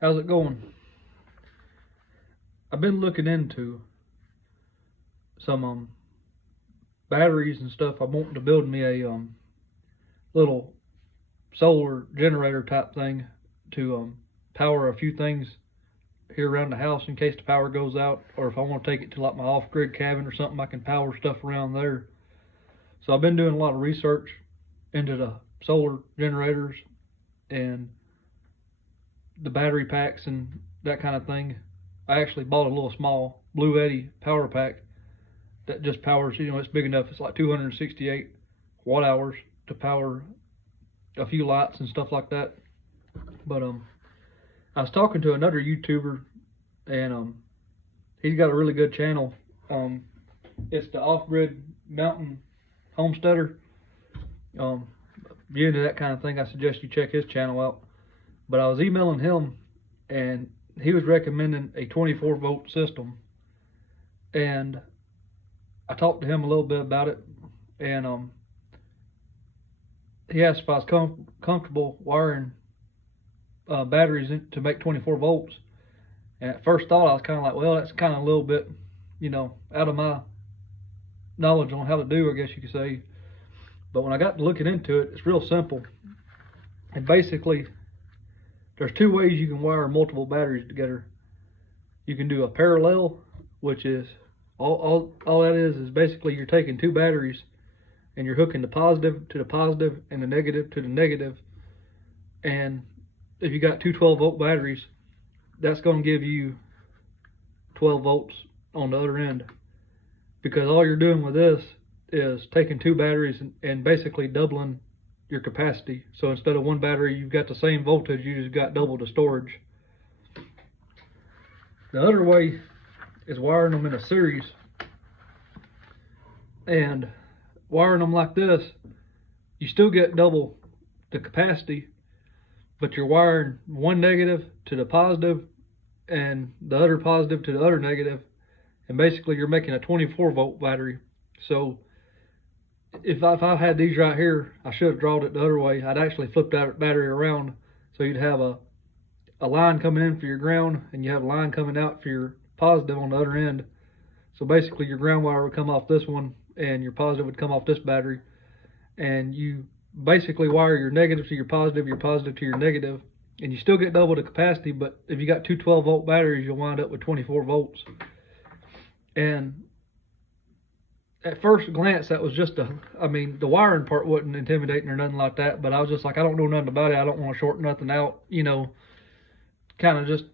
How's it going? I've been looking into some batteries and stuff. I'm wanting to build me a little solar generator type thing to power a few things here around the house in case the power goes out, or if I want to take it to like my off-grid cabin or something, I can power stuff around there. So I've been doing a lot of research into the solar generators and the battery packs and that kind of thing. I actually bought a little small Bluetti power pack that just powers, it's big enough. It's like 268 watt hours to power a few lights and stuff like that. But I was talking to another YouTuber, and he's got a really good channel. It's the Off-Grid Mountain Homesteader. If you're into that kind of thing, I suggest you check his channel out. But I was emailing him, and he was recommending a 24 volt system, and I talked to him a little bit about it, and he asked if I was comfortable wiring batteries to make 24 volts. And at first thought, I was kind of like, well, that's kind of a little bit, out of my knowledge on how to do, I guess you could say. But when I got to looking into it, it's real simple. And basically, there's two ways you can wire multiple batteries together. You can do a parallel, which is all that is basically you're taking two batteries and you're hooking the positive to the positive and the negative to the negative. And if you got two 12 volt batteries, that's going to give you 12 volts on the other end, because all you're doing with this is taking two batteries and basically doubling your capacity. So instead of one battery, you've got the same voltage, you just got double the storage. The other way is wiring them in a series, and wiring them like this, you still get double the capacity, but you're wiring one negative to the positive and the other positive to the other negative, and basically you're making a 24 volt battery. So if I had these right here, I should have drawn it the other way. I'd actually flip that battery around, so you'd have a line coming in for your ground, and you have a line coming out for your positive on the other end. So basically your ground wire would come off this one, and your positive would come off this battery, and you basically wire your negative to your positive to your negative, and you still get double the capacity. But if you got two 12 volt batteries, you'll wind up with 24 volts. And at first glance, that was just the wiring part wasn't intimidating or nothing like that, but I was just like, I don't know nothing about it. I don't want to short nothing out, kind of just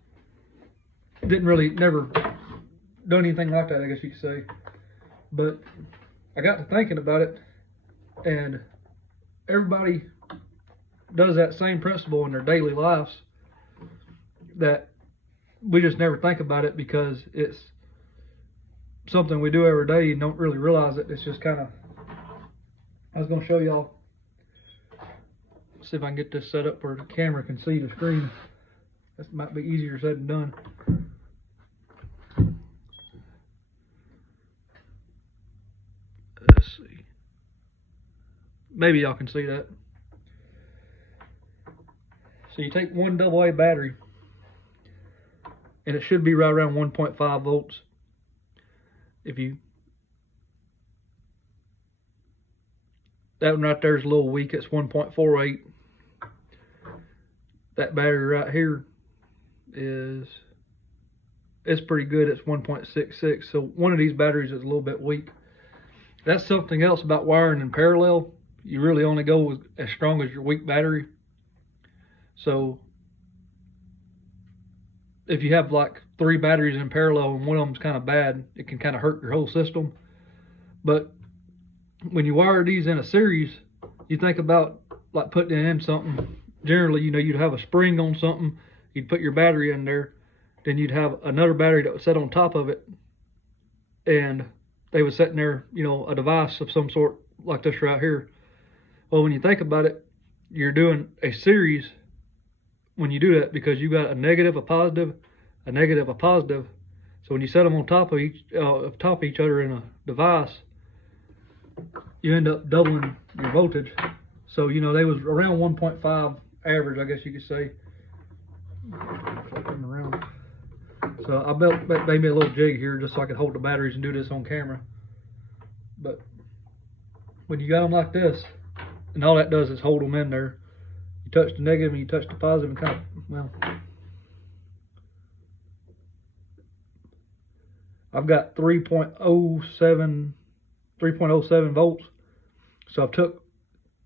never done anything like that, I guess you could say. But I got to thinking about it, and everybody does that same principle in their daily lives that we just never think about it, because it's something we do every day and don't really realize it. It's just kind of, I was going to show y'all, see if I can get this set up where the camera can see the screen. That might be easier said than done. Let's see. Maybe y'all can see that. So you take one AA battery, and it should be right around 1.5 volts. That one right there is a little weak, it's 1.48. That battery right here it's pretty good, it's 1.66. So one of these batteries is a little bit weak. That's something else about wiring in parallel. You really only go with as strong as your weak battery. So if you have like three batteries in parallel and one of them's kind of bad, it can kind of hurt your whole system. But when you wire these in a series, you think about like putting it in something. Generally, you'd have a spring on something, you'd put your battery in there, then you'd have another battery that would sit on top of it, and they would sit in there, a device of some sort like this right here. Well, when you think about it, you're doing a series when you do that, because you got a negative, a positive, a negative, a positive. So when you set them on top of each other in a device, you end up doubling your voltage. So they was around 1.5 average, I guess you could say. Flipping around. So I built maybe a little jig here just so I could hold the batteries and do this on camera. But when you got them like this, and all that does is hold them in there. You touch the negative and you touch the positive and kind of, well, I've got 3.07 volts. So I've took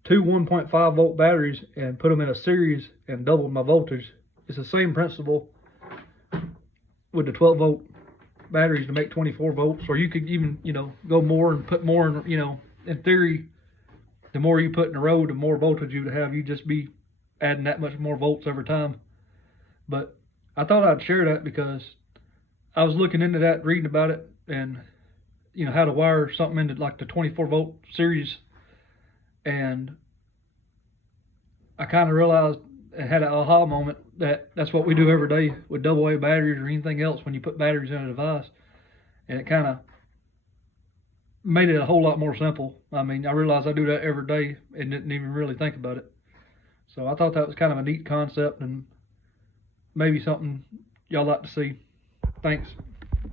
two 1.5 volt batteries and put them in a series and doubled my voltage. It's the same principle with the 12 volt batteries to make 24 volts, or you could even, go more and put more in, in theory, the more you put in the road, the more voltage you would have. You'd just be adding that much more volts every time. But I thought I'd share that because I was looking into that, reading about it, and how to wire something into like the 24 volt series, and I kind of realized and had an aha moment that that's what we do every day with AA batteries or anything else when you put batteries in a device, and it kind of made it a whole lot more simple. I mean, I realized I do that every day and didn't even really think about it. So I thought that was kind of a neat concept and maybe something y'all like to see. Thanks.